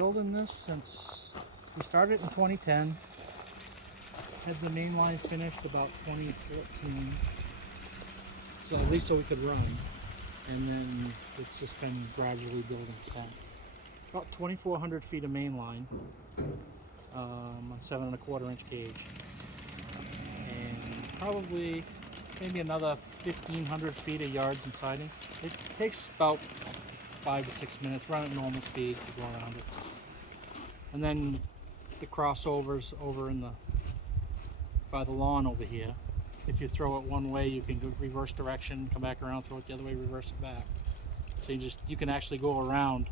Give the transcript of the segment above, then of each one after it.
building this since we started in 2010. Had the main line finished about 2014. So at least so we could run. And then it's just been gradually building since. About 2,400 feet of main line on 7 1/4 inch gauge. And probably maybe another 1,500 feet of yards and siding. It takes about 5 to 6 minutes, run at normal speed to go around it. And then the crossovers over in by the lawn over here. If you throw it one way, you can go reverse direction, come back around, throw it the other way, reverse it back. So you can actually go around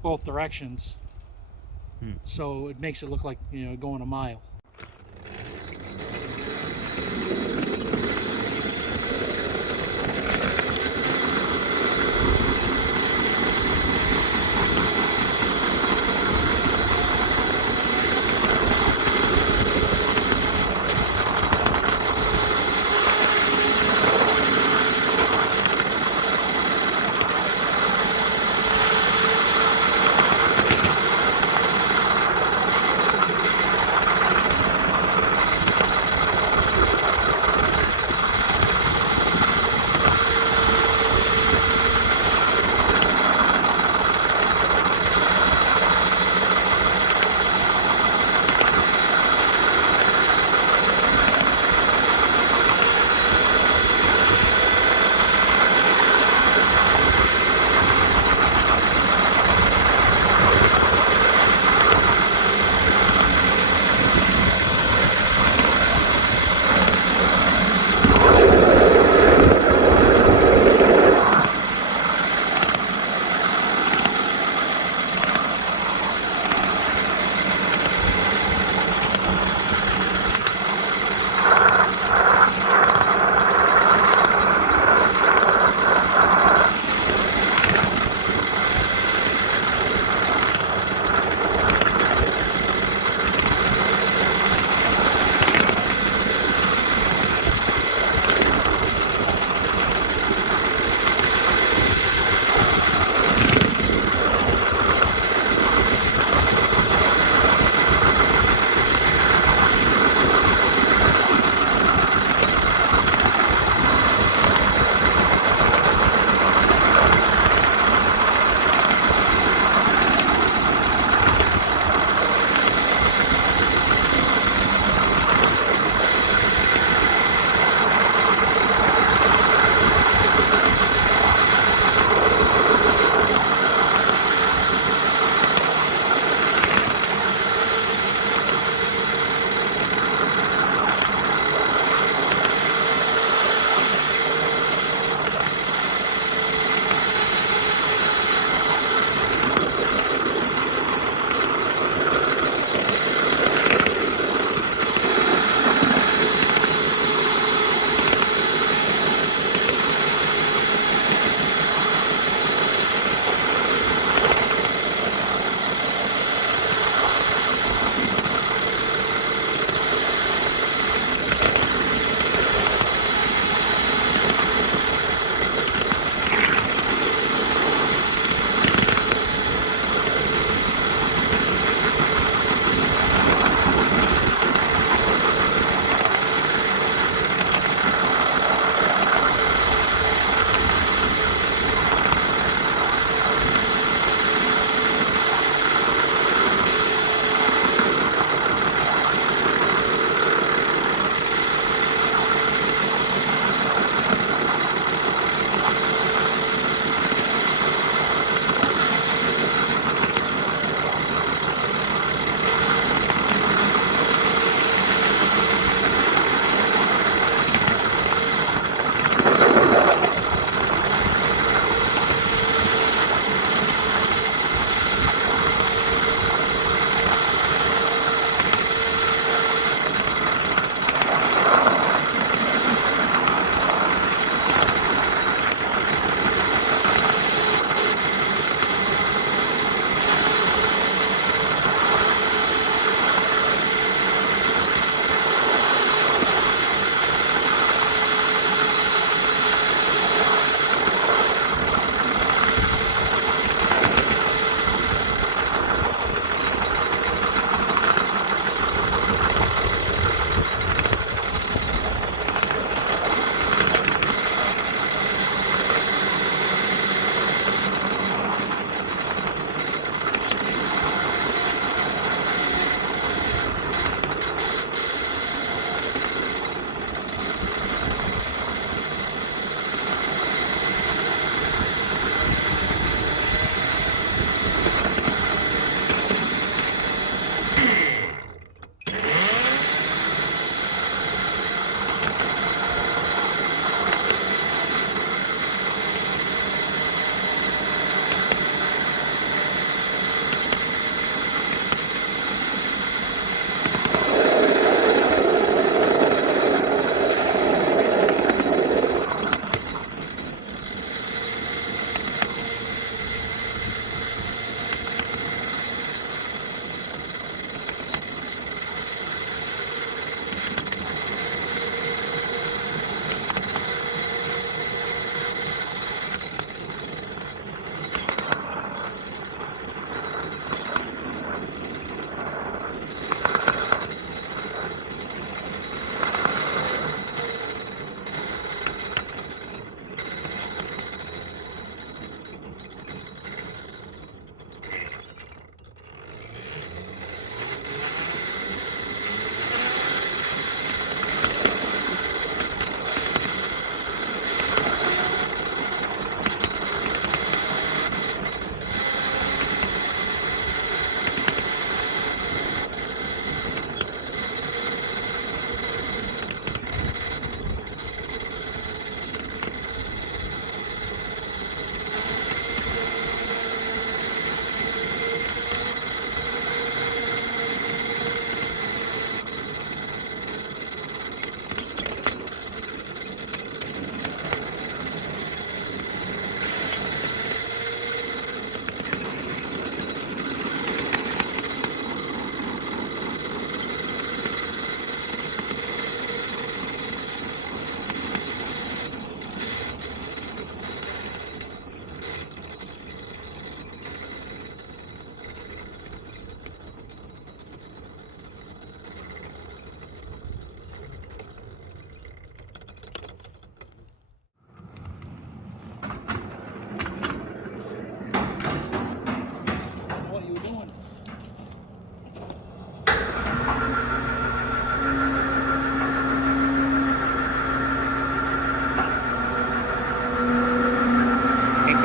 both directions. So it makes it look like, you know, going a mile.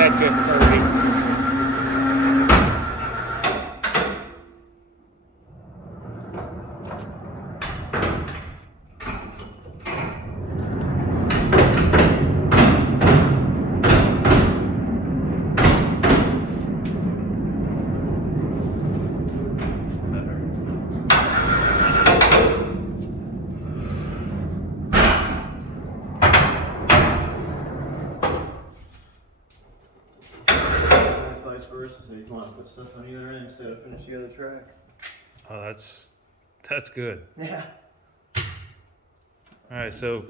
set you at 30. So you want to put stuff on either end instead of finish the other track. Oh, that's good. Yeah. All right, so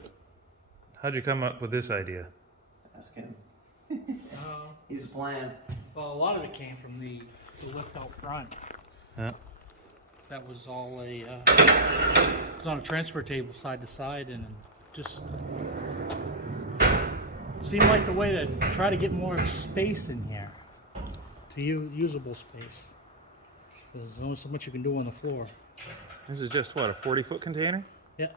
how'd you come up with this idea? Ask him. He's a plan. Well, a lot of it came from the lift out front. Yeah. That was all it was on a transfer table side to side, and just seemed like the way to try to get more space in here, to usable space. There's only so much you can do on the floor. This is just what, a 40-foot container? Yeah.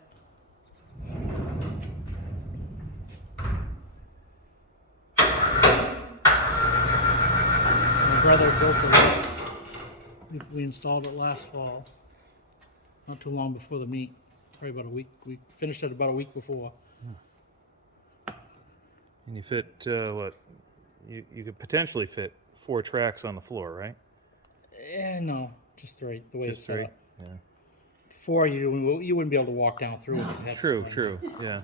My brother built the lift. We installed it last fall, not too long before the meet. Probably about a week. We finished it about a week before. And you fit what? You could potentially fit 4 tracks on the floor, right? No, just 3. The way Just it's set 3. up. Yeah. 4, you wouldn't be able to walk down through it. True. Yeah.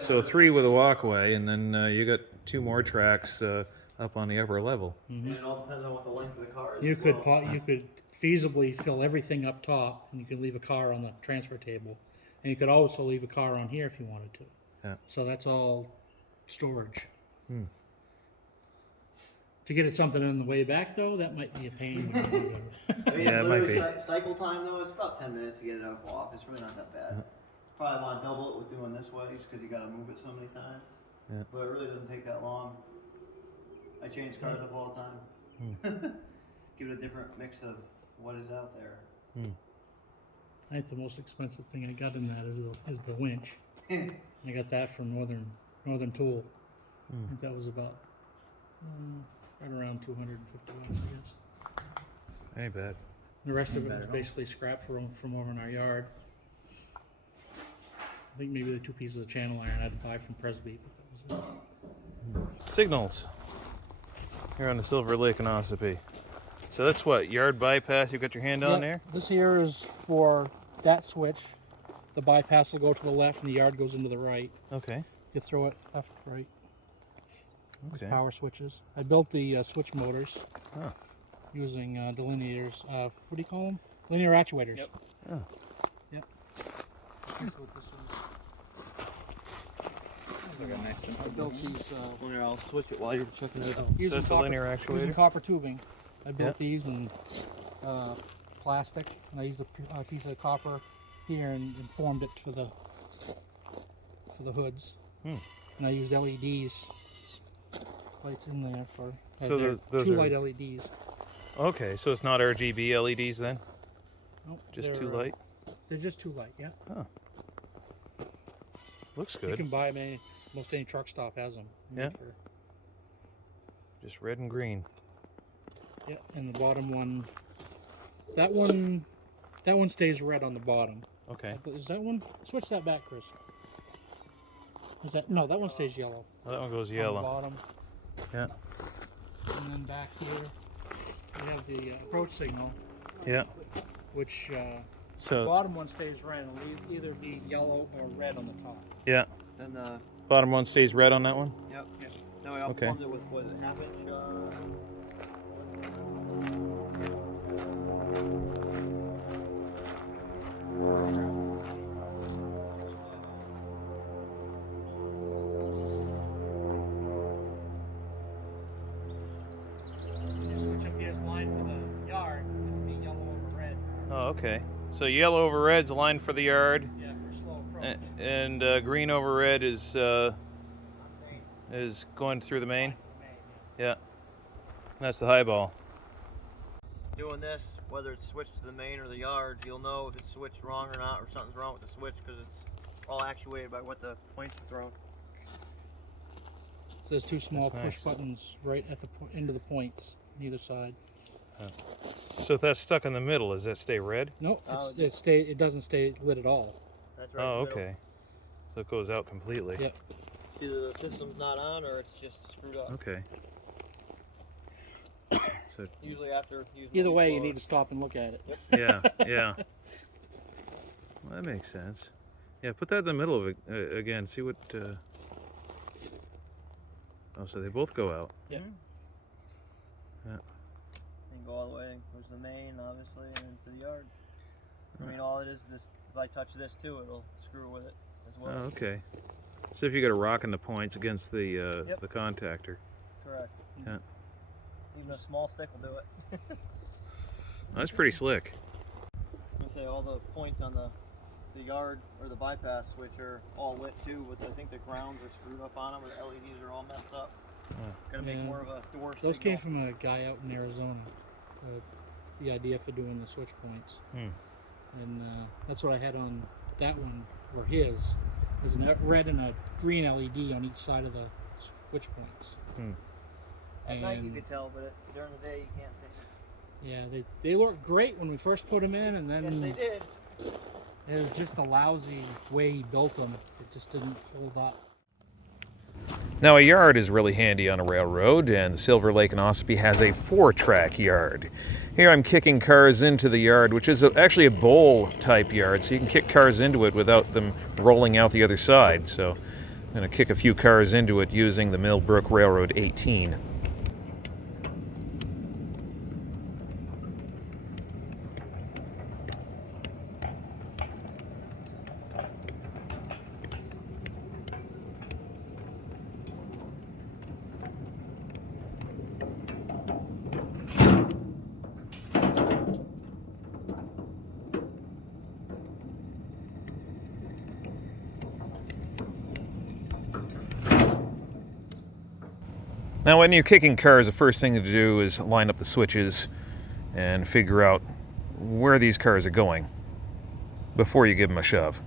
So 3 with a walkway, and then you got 2 more tracks up on the upper level. And it all depends on what the length of the car is. You could feasibly fill everything up top, and you could leave a car on the transfer table, and you could also leave a car on here if you wanted to. Yeah. So that's all storage. Hmm. To get it something in the way back, though, that might be a pain. I mean, Yeah, it might literally be. cycle time though, it's about 10 minutes to get it out of the office. It's really not that bad. Probably want to double it with doing this way, just because you got to move it so many times. Yeah. But it really doesn't take that long. I change cars up all the time. Give it a different mix of what is out there. I think the most expensive thing I got in that is the winch. I got that from Northern Tool. I think that was about right around $250, I guess. Ain't bad. The rest of it was basically scrap from over in our yard. I think maybe the 2 pieces of channel iron I had to buy from Presby, but that was it. Signals. Here on the Silver Lake Ossipee. So that's what, yard bypass, you got your hand on there? This here is for that switch. The bypass will go to the left and the yard goes into the right. Okay. You throw it left, right. Okay. Power switches. I built the switch motors Oh. using delineators. What do you call them? Linear actuators. Yep. Oh. Yep. That's what this is. I built these. I'll switch it while you're checking it out. So that's a linear actuator? Using copper tubing. I built these in plastic, and I used a piece of copper here and formed it for the hoods. And I used LEDs, lights in there for So those 2 are light LEDs. Okay, so it's not RGB LEDs then? Nope, Just they're, 2 light? They're just 2 light, yeah. Oh. Looks You good. can buy them. Most any truck stop has them. Yeah. Just red and green. Yeah, and the bottom one. That one stays red on the bottom. Okay. Is that one? Switch that back, Chris. Is that no? That one stays yellow. Well, that one goes On the yellow. bottom. Yeah. And then back here, we have the approach signal, Yeah. which the So, bottom one stays red. It'll either be yellow or red on the top. yeah. Then Bottom one stays red on that one? yep. Now I Okay. formed it with what, 1/2 inch. You switch up here's line for the yard. It'll be yellow over red. Oh, okay. So yellow over red's a line for the yard, Yeah, for slow approach. and green over red is going through the main. Yeah. That's the highball. Doing this, whether it's switched to the main or the yard, you'll know if it's switched wrong or not, or something's wrong with the switch, because it's all actuated by what the points are thrown. There's two small That's push nice. buttons right at the end of the points on either side. So if that's stuck in the middle, does that stay red? No, Oh, it doesn't stay lit at all. That's right. Oh, in the middle. okay. So it goes out completely. Yep. It's either the system's not on or it's just screwed up. Okay. So Usually after using Either the way, you blower. need to stop and look at it. yeah, yeah. Well, that makes sense. Yeah, put that in the middle of it again. See what. Oh, so they both go out. Yep. Yeah. And go all the way. Goes to the main, obviously, and then to the yard. I mean, all it is this. If I touch this too, it'll screw with it as well. Oh, okay. So if you got a rock in the points against the Yep. the contactor. Correct. Yeah. Even a small stick will do it. That's pretty slick. You say all the points on the yard or the bypass switch are all lit too, but I think the grounds are screwed up on them, or the LEDs are all messed up. Gotta make Yeah. more of a door Those signal. came from a guy out in Arizona. The idea for doing the switch points, and that's what I had on that one, or his. There's a red and a green LED on each side of the switch points. At night you And- could tell, but during the day you can't see. Yeah, they looked great when we first put them in, and then Yes, they did. it was just a lousy way he built them. It just didn't hold up. Now a yard is really handy on a railroad, and the Silver Lake and Ossipee has a 4-track yard. Here I'm kicking cars into the yard, which is actually a bowl type yard, so you can kick cars into it without them rolling out the other side. So I'm going to kick a few cars into it using the Millbrook Railroad 18. Now when you're kicking cars, the first thing to do is line up the switches and figure out where these cars are going before you give them a shove.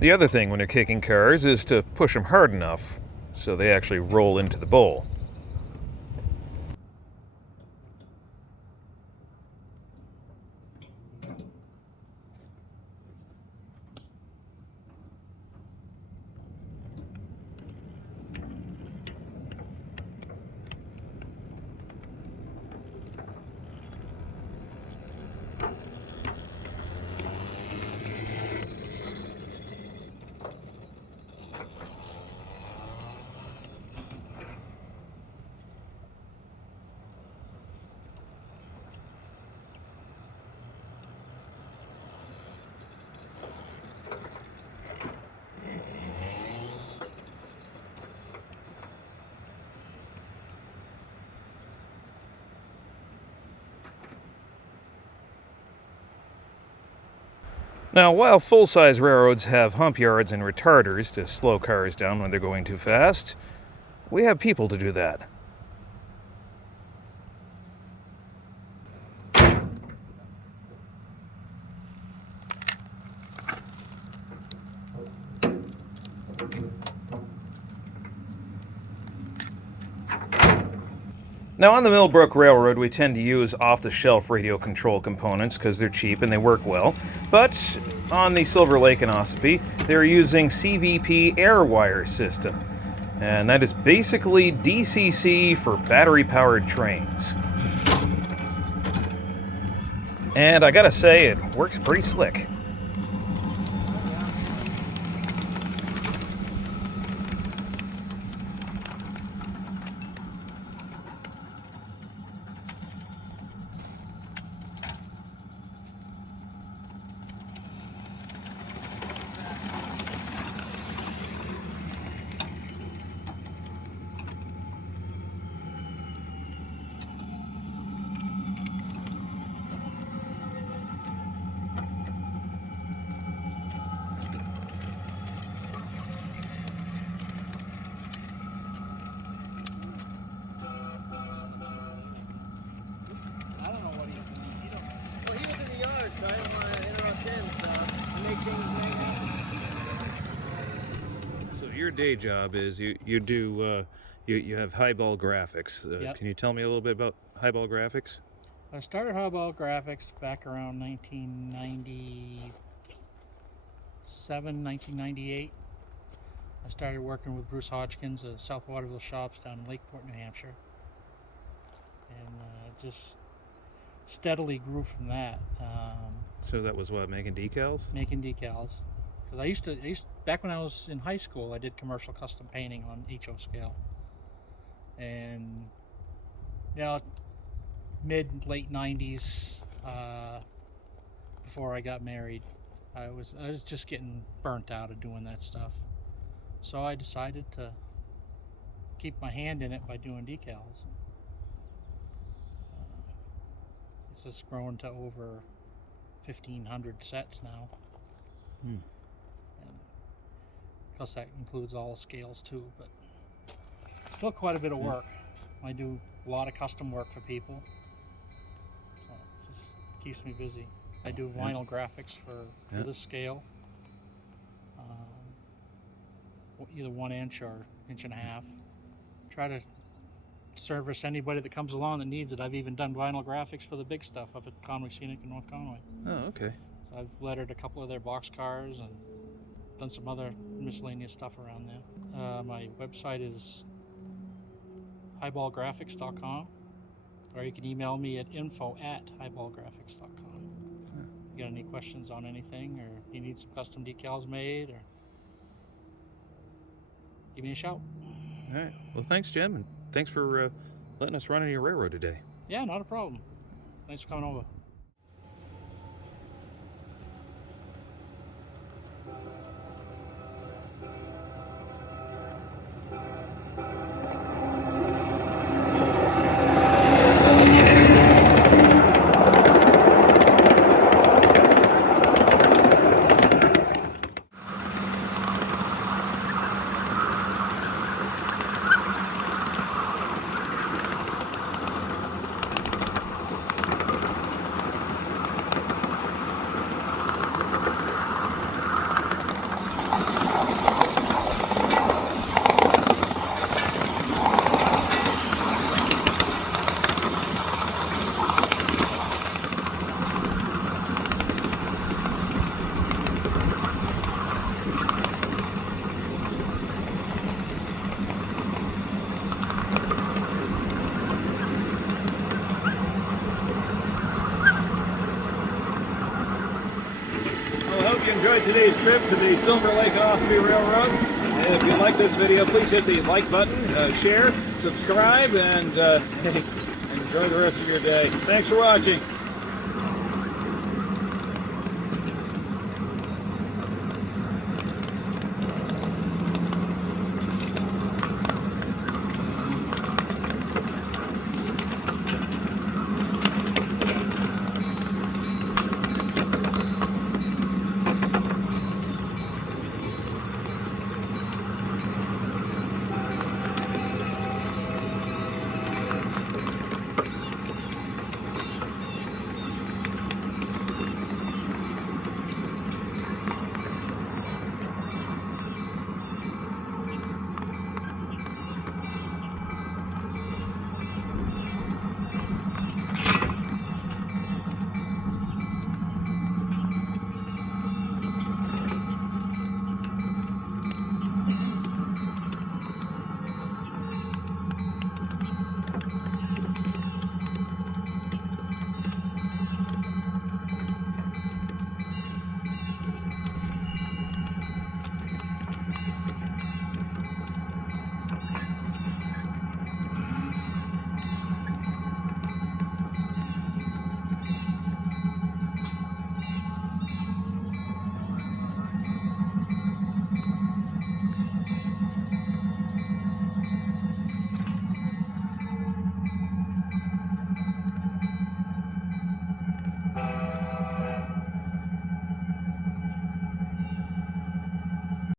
The other thing when you're kicking cars is to push them hard enough so they actually roll into the bowl. Now, while full-size railroads have hump yards and retarders to slow cars down when they're going too fast, we have people to do that. Now on the Millbrook Railroad, we tend to use off-the-shelf radio control components because they're cheap and they work well. But on the Silver Lake and Ossipee, they're using CVP Airwire system. And that is basically DCC for battery-powered trains. And I gotta say, it works pretty slick. your day job is you do you have Highball Graphics. Yep. Can you tell me a little bit about Highball Graphics? I started Highball Graphics back around 1997, 1998. I started working with Bruce Hodgkins at South Waterville Shops down in Lakeport, New Hampshire. And just steadily grew from that. So that was what, making decals? Making decals. Because I used to, back when I was in high school, I did commercial custom painting on HO scale. And, you know, late 90s, before I got married, I was just getting burnt out of doing that stuff. So I decided to keep my hand in it by doing decals. It's just grown to over 1,500 sets now. And of course that includes all scales too, but still quite a bit of work. I do a lot of custom work for people. So it just keeps me busy. I do vinyl graphics for this scale. Either 1 inch or 1.5 inches. Try to service anybody that comes along that needs it. I've even done vinyl graphics for the big stuff up at Conway Scenic in North Conway. Oh, okay. So I've lettered a couple of their boxcars and done some other miscellaneous stuff around there. My website is highballgraphics.com, or you can email me at info@highballgraphics.com. You got any questions on anything, or you need some custom decals made, or give me a shout. All right. Well, thanks, Jim, and thanks for letting us run on your railroad today. Yeah, not a problem. Thanks for coming over. Well, I hope you enjoyed today's trip to the Silver Lake Ossipee Railroad. And if you like this video, please hit the like button, share, subscribe, and enjoy the rest of your day. Thanks for watching.